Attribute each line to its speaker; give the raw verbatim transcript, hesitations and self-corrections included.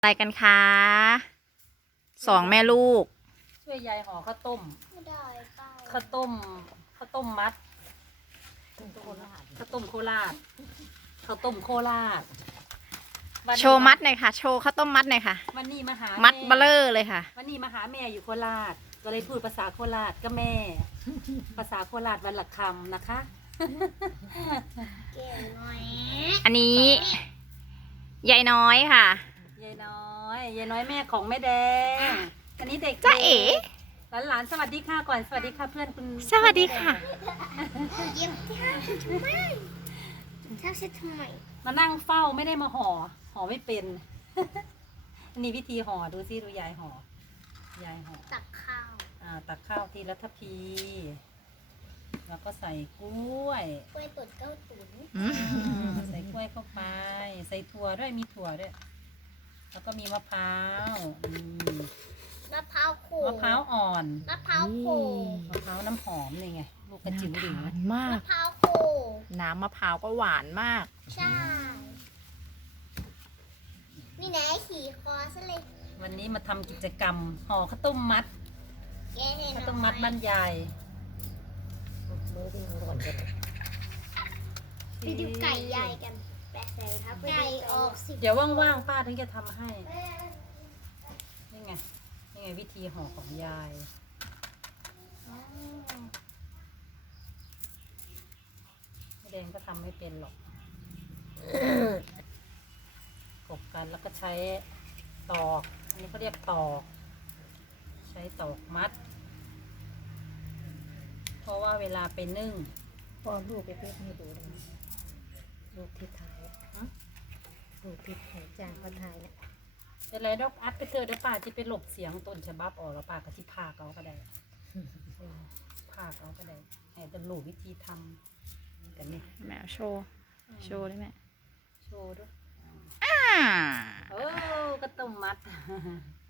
Speaker 1: อะไรกันคะสองแม่ลูก
Speaker 2: ช่วยยายห่อข้าวต้ม
Speaker 3: ไม่ได้ป้า
Speaker 2: ข้าวต้มข้าวต้มมัดข้าวต้มโคราชข้าวต้มโคราชวันนี้
Speaker 1: โชว์มัดหน่อยค่ะ โชว์ข้าวต้มมัดหน่อยค่ะ
Speaker 2: วันนี้มาหา
Speaker 1: มัด
Speaker 2: แ
Speaker 1: เบลเลอร์เลยค่ะ
Speaker 2: วันนี้มาหาแม่อยู่โคราชก็เลยพูดภาษาโคราชก็แม่ ภาษาโคราชวันละคำนะคะ
Speaker 3: เก่งหน่อย
Speaker 1: อันนี้ยายน้อยค่ะ
Speaker 2: ยายน้อยยายน้อยแม่ของแม่แดงอันนี้เด็ก
Speaker 1: จ๊ะเอ๋
Speaker 2: หลานหลานๆสวัสดีค่ะก่อนสวัสดีค่ะเพื่อนคุณ
Speaker 1: สวัสดีค่ะ
Speaker 3: เยี่ยมที่ห้าทำไมถ้าเช็ดทำไม
Speaker 2: มานั่งเฝ้าไม่ได้มาห่อห่อไม่เป็น อันนี้วิธีห่อดูซิดูยายห่อยายห่อ
Speaker 3: ตักข้าว
Speaker 2: อ่าตักข้าวทีละทัพพี แล้วก็ใส่กล้วย
Speaker 3: กล้วยตุ๋นเก้าตุ๋น
Speaker 1: อืม
Speaker 2: อ่าใส่กล้วยเข้าไป ใส่ถั่วด้วยมีถั่วด้วย แล้วก็มีมะพร้าวอืม
Speaker 3: มะพร้าวโข
Speaker 2: มะพร้าวอ่อน
Speaker 3: มะพร้าวโข
Speaker 2: มะพร้าวน้ำหอมนี่ไงลูกกระจิ๋วดิ่ง
Speaker 1: หวา
Speaker 2: นะ
Speaker 1: นมาม
Speaker 3: ะ
Speaker 1: ก
Speaker 3: พร้าวโข
Speaker 1: น้ำมะพร้าวก็หวานมาก
Speaker 3: ใช่นี่ไหนขี่คอซะเลย
Speaker 2: วันนี้มาทำกิจกรรมห่อข้าวต้มมัด
Speaker 3: แกเห็น
Speaker 2: ข้าวต้มมัดบ้านยาย
Speaker 3: ไปดูไก่ใหญ่กันแปะใส่ครับไก่ออกสิ
Speaker 2: เดี๋ยวว่างๆป้าถึงจะทำให้ นี่ไง นี่ไงวิธีห่อของยายอ๋อแม่แดงก็ทำไม่เป็นหรอก กบกันแล้วก็ใช้ตอก อันนี้เขาเรียกตอก ใช้ตอกมัด เพราะว่าเวลาไปนึ่ง
Speaker 4: พอลูกไปเพื่อให้ดูเลยลูกที่ถ่ายอะลูกที่ถ่ายจ้างเขาถ่ายเนี่ย
Speaker 2: เป็นไรดอกอัดไปเถอะเดี๋ยวป้าจะไปหลบเสียงต้นฉบับออกแล้วป้าก็ที่พากเอาก็ได้เออพากเอาก็ได้ให้จะรู้วิธีทำกันนี่
Speaker 1: แมวโชว์ โชว์ได้ไหม
Speaker 2: โชว์ด้วย
Speaker 1: อ่า
Speaker 2: โอ้ก็ต้มมัด